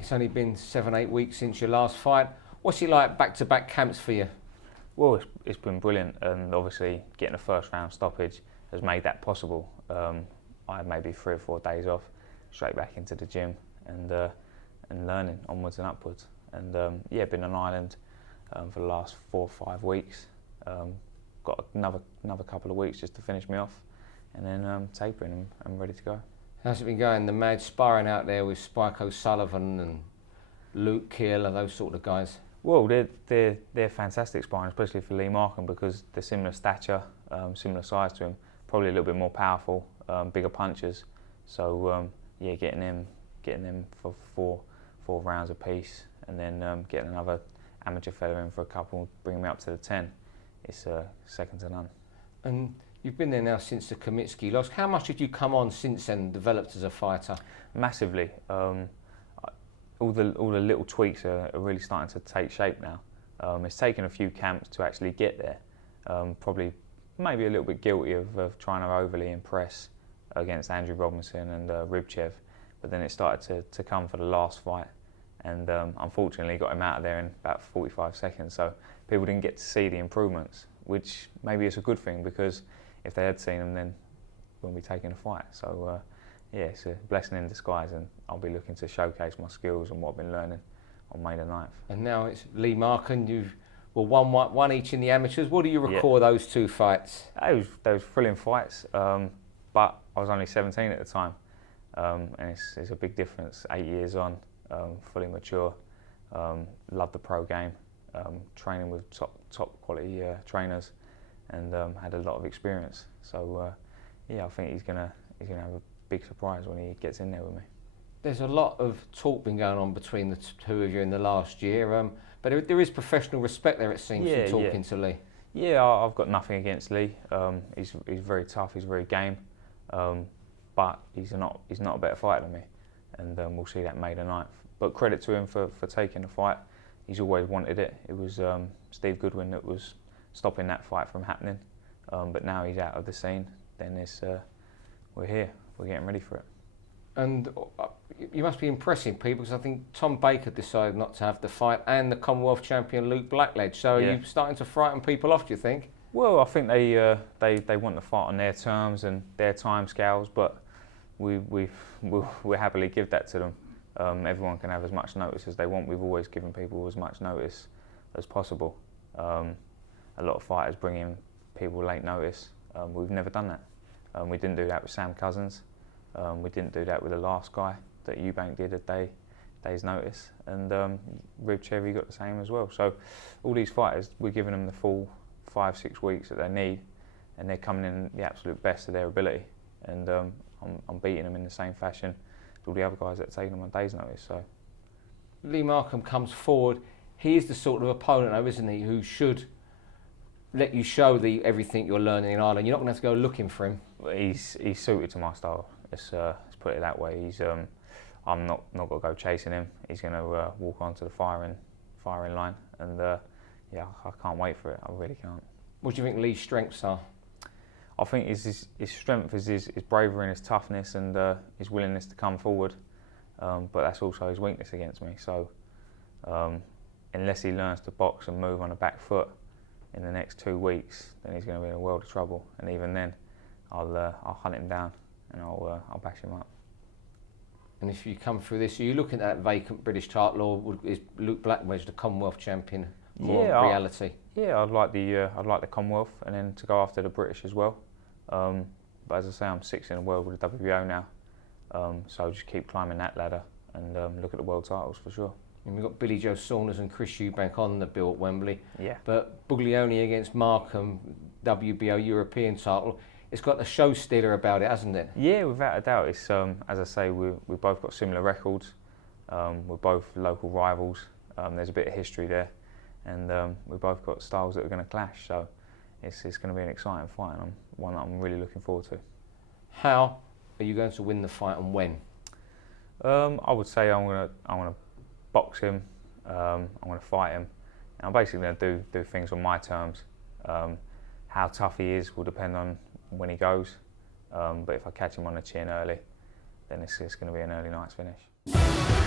It's only been 7-8 weeks since your last fight. What's it like back-to-back camps for you? Well, it's been brilliant, and obviously getting a first round stoppage has made that possible. I had maybe 3 or 4 days off, straight back into the gym and learning onwards and upwards. And yeah, been on Ireland for the last 4 or 5 weeks. Got another couple of weeks just to finish me off, and then tapering and ready to go. How's it been going? The mad sparring out there with Spike O'Sullivan and Luke Keel and those sort of guys? Well, they're fantastic sparring, especially for Lee Markham, because they're similar stature, similar size to him, probably a little bit more powerful, bigger punchers. So yeah, getting them for four rounds apiece, and then getting another amateur fella in for a couple, bringing me up to the 10. It's second to none. And you've been there now since the Kamitsky loss. How much have you come on since then, and developed as a fighter? Massively. All the little tweaks are really starting to take shape now. It's taken a few camps to actually get there. Probably maybe a little bit guilty of trying to overly impress against Andrew Robinson and Ribchev, but then it started to come for the last fight, and unfortunately got him out of there in about 45 seconds, so people didn't get to see the improvements, which maybe is a good thing, because if they had seen them, then we wouldn't be taking a fight. So yeah, it's a blessing in disguise, and I'll be looking to showcase my skills and what I've been learning on May the 9th. And now it's Lee Markham. You've one each in the amateurs. What do you recall of those 2 fights? They was thrilling fights, but I was only 17 at the time, and it's a big difference. 8 years on, fully mature, loved the pro game, training with top quality trainers, and had a lot of experience. So yeah, I think he's gonna have a big surprise when he gets in there with me. There's a lot of talk been going on between the 2 of you in the last year, but there is professional respect there, it seems, from talking to Lee. Yeah, I've got nothing against Lee. He's very tough, he's very game, but he's not a better fighter than me, and we'll see that May the 9th. But credit to him for taking the fight. He's always wanted it. It was Steve Goodwin that was stopping that fight from happening, but now he's out of the scene. Then we're here. We're getting ready for it. And you must be impressing people, because I think Tom Baker decided not to have the fight, and the Commonwealth champion Luke Blackledge. So are you starting to frighten people off, do you think? Well, I think they want the fight on their terms and their time scales, but we'll happily give that to them. Everyone can have as much notice as they want. We've always given people as much notice as possible. A lot of fighters bring in people late notice. We've never done that. We didn't do that with Sam Cousins. We didn't do that with the last guy that Eubank did a day's notice, and Ribchev got the same as well. So all these fighters, we're giving them the full 5-6 weeks that they need, and they're coming in the absolute best of their ability, and I'm beating them in the same fashion as all the other guys that are taking them on day's notice. So Lee Markham comes forward. He is the sort of opponent, though, isn't he, who should let you show everything you're learning in Ireland. You're not going to have to go looking for him. He's suited to my style. Let's put it that way. I'm not going to go chasing him. He's going to walk onto the firing line, and yeah, I can't wait for it. I really can't. What do you think Lee's strengths are? I think his strength is his bravery and his toughness, and his willingness to come forward. But that's also his weakness against me. So unless he learns to box and move on the back foot in the next 2 weeks, then he's going to be in a world of trouble. And even then, I'll hunt him down, and I'll bash him up. And if you come through this, are you looking at that vacant British title, or is Luke Blackledge the Commonwealth champion more reality? I'd like the Commonwealth, and then to go after the British as well. But as I say, I'm 6th in the world with the WBO now, so just keep climbing that ladder and look at the world titles for sure. And we've got Billy Joe Saunders and Chris Eubank on the bill at Wembley. Yeah. But Buglioni against Markham, WBO European title. It's got a show stealer about it, hasn't it? Yeah, without a doubt. It's as I say, we've both got similar records. We're both local rivals. There's a bit of history there, and we've both got styles that are going to clash. So it's going to be an exciting fight, and one that I'm really looking forward to. How are you going to win the fight, and when? I would say I'm going to box him. I'm going to fight him. And I'm basically going to do things on my terms. How tough he is will depend on when he goes, but if I catch him on the chin early, then it's going to be an early night's finish.